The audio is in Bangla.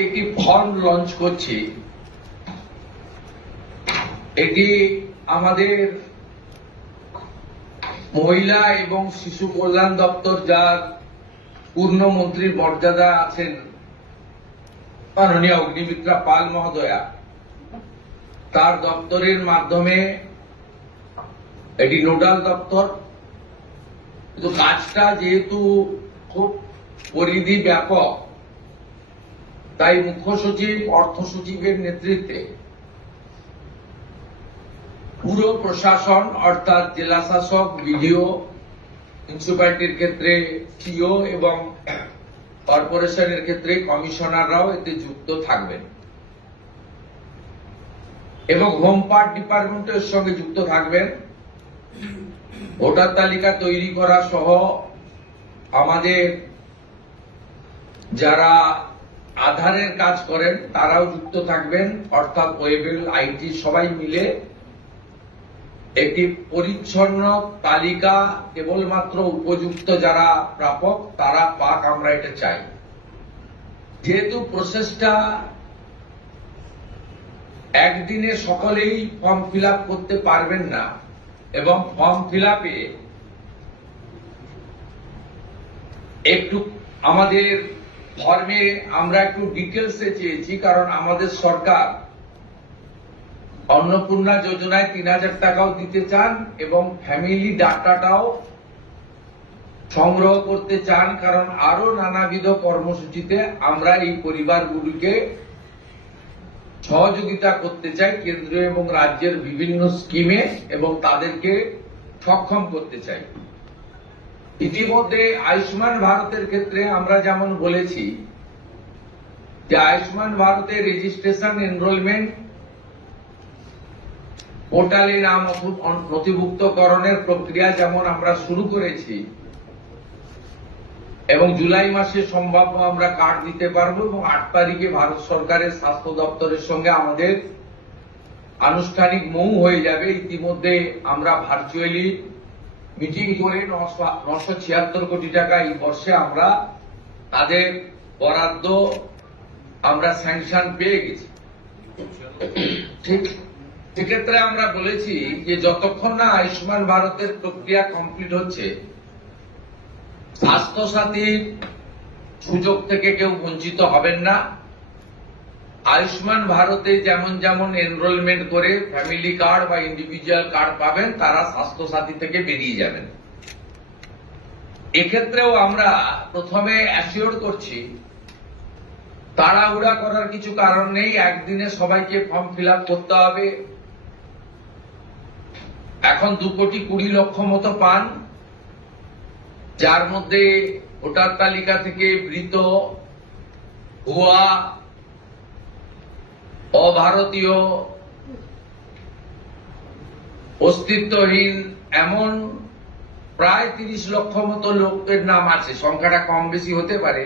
আজকে একটি ফর্ম লঞ্চ করছি। এটি আমাদের মহিলা এবং শিশু কল্যাণ দপ্তর, যার পূর্ণ মন্ত্রীর মর্যাদা আছেন মাননীয় অগ্নিমিত্রা পাল মহোদয়া, তার দপ্তরের মাধ্যমে এটি নোডাল দপ্তর। কিন্তু কাজটা যেহেতু খুব পরিধি ব্যাপক, তাই মুখ্য সচিব, অর্থ সচিবের নেতৃত্বে পুরো প্রশাসন অর্থাৎ জেলা শাসক, বিডিও, মিউনিসিপ্যালিটির ক্ষেত্রে সিও এবং কর্পোরেশনের ক্ষেত্রে কমিশনাররাও এতে যুক্ত থাকবেন এবং হোম পার্ট ডিপার্টমেন্টের সঙ্গে যুক্ত থাকবেন। ভোটার তালিকা তৈরি করা সহ আমাদের যারা আধারের কাজ করেন তারাও যুক্ত থাকবেন, অর্থাৎ ওয়েবেল, আইটি সবাই মিলে একটি পরিচ্ছন্ন তালিকা কেবলমাত্র উপযুক্ত যারা প্রাপক তারা পাক, আমরা এটা চাই। যেহেতু প্রসেসটা একদিনে সকলেই ফর্ম ফিল আপ করতে পারবেন না এবং ফর্ম ফিল আপে একটু আমাদের ফর্মে আমরা একটু ডিটেলসে চেয়েছি, কারণ আমাদের সরকার অন্নপূর্ণা যোজনায় ৩,০০০ টাকাও দিতে চান এবং ফ্যামিলি ডাটাটাও সংগ্রহ করতে চান, কারণ আরো নানাবিধ কর্মসূচিতে আমরা এই পরিবারগুলিকে সহযোগিতা করতে চাই কেন্দ্রীয় এবং রাজ্যের বিভিন্ন স্কিমে, এবং তাদেরকে সক্ষম করতে চাই। ইতিমধ্যে আয়ুষ্মান ভারতের ক্ষেত্রে আমরা যেমন বলেছি যে আয়ুষ্মান ভারতের রেজিস্ট্রেশন, এনরোলমেন্ট, পোর্টালে নাম নথিভুক্তকরণের প্রক্রিয়া যেমন আমরা শুরু করেছি এবং জুলাই মাসে সম্ভাব্য আমরা কার্ড দিতে পারবো, এবং ৮ তারিখে ভারত সরকারের স্বাস্থ্য দপ্তরের সঙ্গে আমাদের আনুষ্ঠানিক মৌ হয়ে যাবে। ইতিমধ্যে আমরা ভার্চুয়ালি মিটিং করে ৯৭৬ কোটি টাকা এই বর্ষে আমরা তাদের বরাদ্দ আমরা স্যাংশন পেয়ে গেছি। ঠিক সেক্ষেত্রে আমরা বলেছি যে যতক্ষণ না আয়ুষ্মান ভারতের প্রক্রিয়া কমপ্লিট হচ্ছে, স্বাস্থ্য সাথীর সুযোগ থেকে কেউ বঞ্চিত হবেন না। আয়ুষ্মান ভারতে যেমন যেমন এনরোলমেন্ট করে ফ্যামিলি কার্ড বা ইন্ডিভিজুয়াল কার্ড পাবেন, তারা স্বাস্থ্য সাথী থেকে বেরিয়ে যাবেন। এক্ষেত্রেও আমরা প্রথমে অ্যাসিওর করছি তাড়াহুড়া করার কিছু কারণ নেই, একদিনে সবাইকে ফর্ম ফিল আপ করতে হবে। এখন ২,২০,০০,০০০ মতো পান, যার মধ্যে ভোটার তালিকা থেকে মৃত, ভুয়া, অভারতীয়, অস্তিত্বহীন এমন প্রায় ৩০ লক্ষ মতো লোকের নাম আছে। সংখ্যাটা কম বেশি হতে পারে,